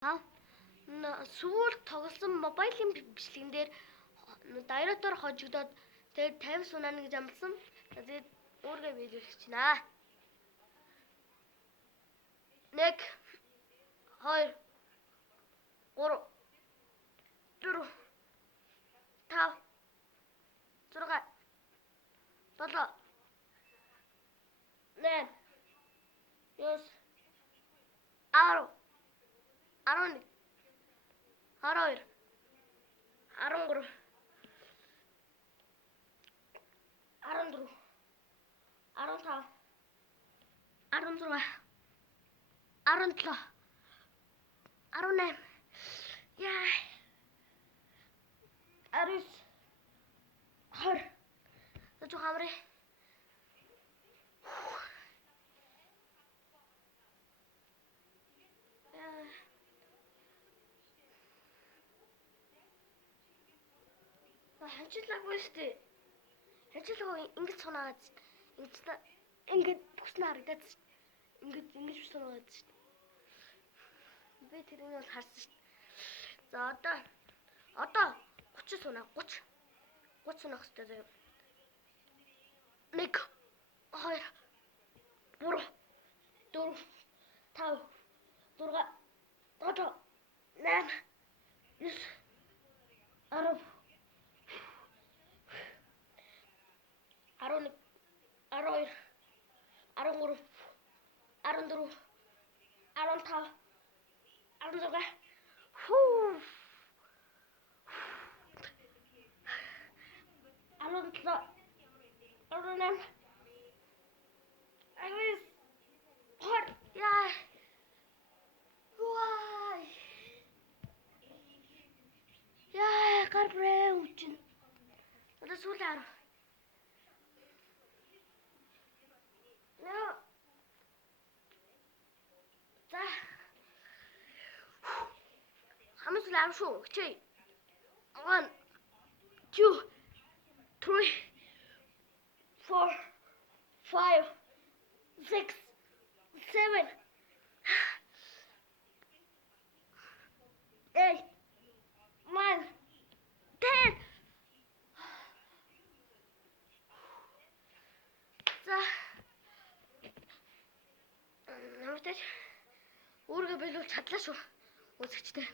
Сүүл тоглосон мобайлын бичлэгэн дээр дайротоор хожигдоод тэгээд 50 сунаа гэж амласан. Тэгээд өөргөө биелүүлж байна. 1 2 3 4 5 6 7 8 9 10 11 12 13 14 15 16 17 18 19 20 21 22 23 24 25 26 27 28 29 30 31 32 33 34 35 36 37 38 40 41 42 43 44 45 46 47 48 49 50 ханчлаагүй штэ. Ханчлаагүй ингэж сунаад ингэж бүснэ харагдаад штэ. Ингэж сунаад штэ. Би тэрийг бол харсан штэ. За одоо 30 сунаа 30 сунах хэрэгтэй заяа. 1 2 3 4 5 6 7 8 9 10 11 12 13 14 15 16 Карбрэ үчин. Одоо сүүл харав. За. Хамаас л авах шүү. Хичээ. 1 2 3 4 5 6 7 8 9 10. За. Намайг өөргөө биелүүлж чадлаа шүү. Үзэгчтэй.